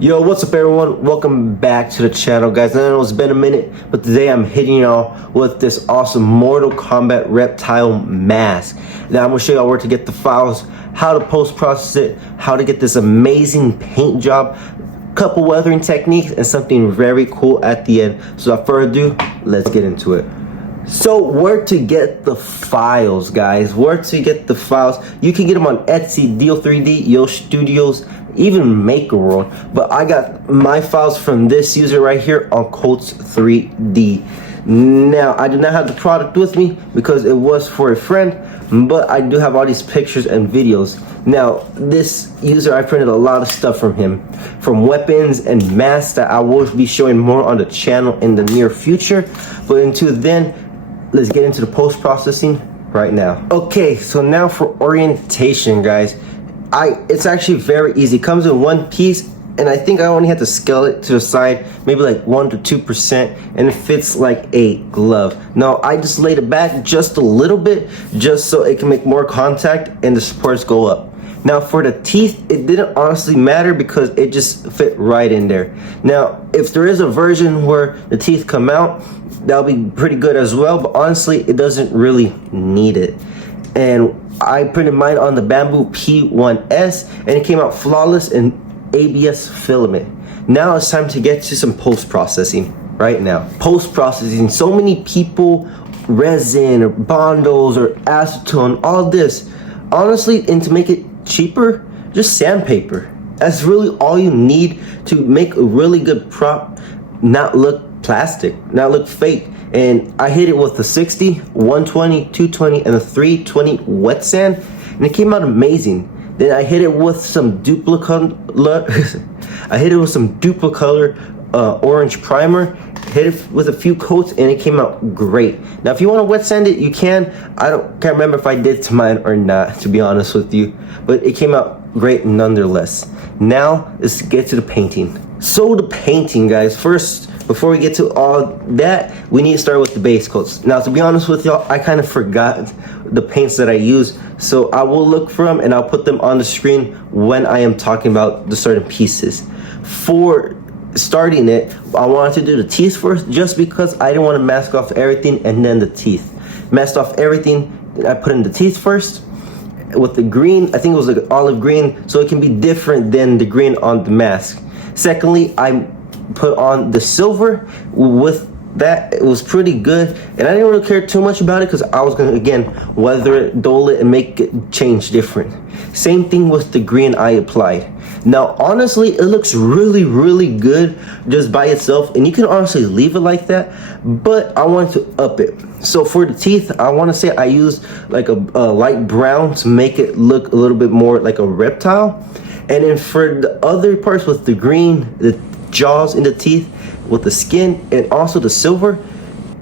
Yo, what's up everyone? Welcome back to the channel, guys. I know it's been a minute, but today I'm hitting y'all with this awesome Mortal Kombat reptile mask. Now I'm gonna show y'all where to get the files, how to post-process it, how to get this amazing paint job, couple weathering techniques, and something very cool at the end. So without further ado, let's get into it. So where to get the files, guys? Where to get the files? You can get them on Etsy, Deal3D, Yo Studios, even Maker World. But I got my files from this user right here on Coats 3D. Now I do not have the product with me because it was for a friend, but I do have all these pictures and videos. Now this user, I printed a lot of stuff from him, from weapons and masks that I will be showing more on the channel in the near future. But until then, let's get into the post-processing right now. Okay, so now for orientation, guys. It's actually very easy. It comes in one piece, and I think I only had to scale it to the side, maybe like 1 to 2%, and it fits like a glove. Now I just laid it back just a little bit, just so it can make more contact and the supports go up. Now for the teeth, it didn't honestly matter because it just fit right in there. Now if there is a version where the teeth come out, that'll be pretty good as well, but honestly it doesn't really need it. And I printed mine on the Bamboo P1S, and it came out flawless in ABS filament. Now it's time to get to some post-processing right now. Post-processing, so many people, resin or bondos or acetone, all this. Honestly, and to make it cheaper, just sandpaper. That's really all you need to make a really good prop not look plastic, not look fake. And I hit it with the 60, 120, 220, and the 320 wet sand, and it came out amazing. Then I hit it with some duplicolor orange primer, hit it with a few coats, and it came out great. Now if you want to wet sand it, you can. Can't remember if I did to mine or not, to be honest with you, but it came out great nonetheless. Now let's get to the painting. So the painting, guys, first, before we get to all that, we need to start with the base coats. Now, to be honest with y'all, I kind of forgot the paints that I use, so I will look for them and I'll put them on the screen when I am talking about the certain pieces. For starting it, I wanted to do the teeth first, just because I didn't want to mask off everything and then the teeth. Masked off everything, I put in the teeth first with the green. I think it was like olive green, so it can be different than the green on the mask. Secondly, I put on the silver. With that, it was pretty good, and I didn't really care too much about it because I was gonna, again, weather it, dull it, and make it change different. Same thing with the green I applied. Now honestly, it looks really good just by itself, and you can honestly leave it like that, but I wanted to up it. So for the teeth, I want to say I used like a light brown to make it look a little bit more like a reptile. And then for the other parts with the green, the jaws in the teeth, with the skin, and also the silver,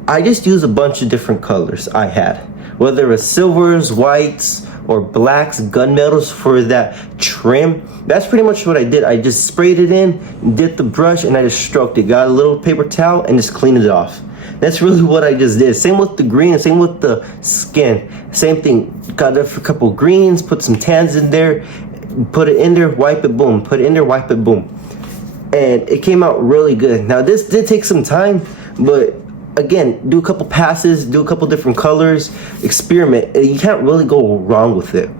I just used a bunch of different colors I had. Whether it's silvers, whites, or blacks, gunmetals for that trim. That's pretty much what I did. I just sprayed it in, did the brush, and I just stroked it. Got a little paper towel and just cleaned it off. That's really what I just did. Same with the green, same with the skin. Same thing. Got a couple greens, put some tans in there, put it in there, wipe it, boom. Put it in there, wipe it, boom. And it came out really good. Now this did take some time, but again, do a couple passes, do a couple different colors, experiment, and you can't really go wrong with it.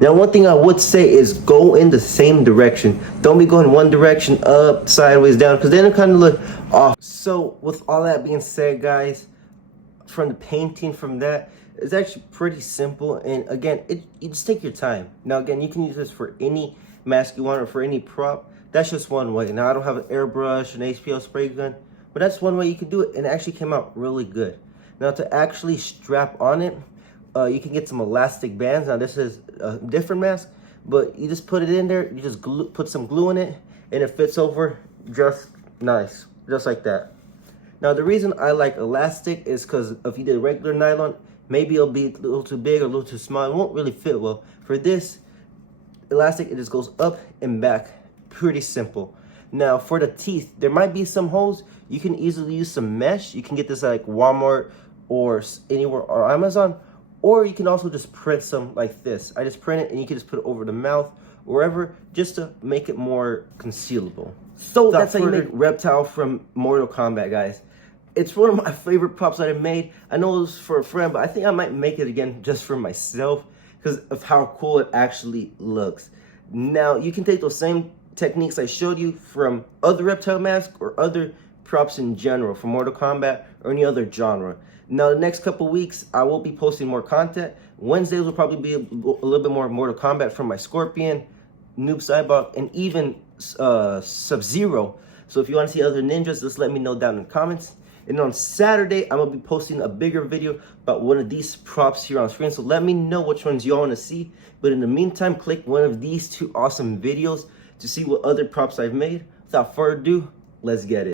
Now one thing I would say is go in the same direction. Don't be going one direction, up, sideways, down, because then it kind of look off. So with all that being said, guys, from the painting, from that, it's actually pretty simple. And again, you just take your time. Now again, you can use this for any mask you want or for any prop. That's just one way. Now I don't have an airbrush, an HPL spray gun, but that's one way you can do it, and it actually came out really good. Now to actually strap on it, you can get some elastic bands. Now this is a different mask, but you just put it in there, you just put some glue in it, and it fits over just nice, just like that. Now the reason I like elastic is because if you did regular nylon, maybe it'll be a little too big or a little too small. It won't really fit well. For this elastic, it just goes up and back. Pretty simple. Now for the teeth, there might be some holes. You can easily use some mesh. You can get this at like Walmart or anywhere or Amazon, or you can also just print some like this. I just print it and you can just put it over the mouth, wherever, just to make it more concealable. So that's how you make Reptile from Mortal Kombat, guys. It's one of my favorite props that I made. I know it was for a friend, but I think I might make it again just for myself because of how cool it actually looks. Now, you can take those same techniques I showed you from other Reptile masks or other props in general from Mortal Kombat or any other genre. Now, the next couple weeks, I will be posting more content. Wednesdays will probably be a little bit more Mortal Kombat from my Scorpion, Noob Saibok, and even Sub-Zero. So if you want to see other ninjas, just let me know down in the comments. And on Saturday, I'm going to be posting a bigger video about one of these props here on screen. So let me know which ones you all want to see. But in the meantime, click one of these two awesome videos to see what other props I've made. Without further ado, let's get it.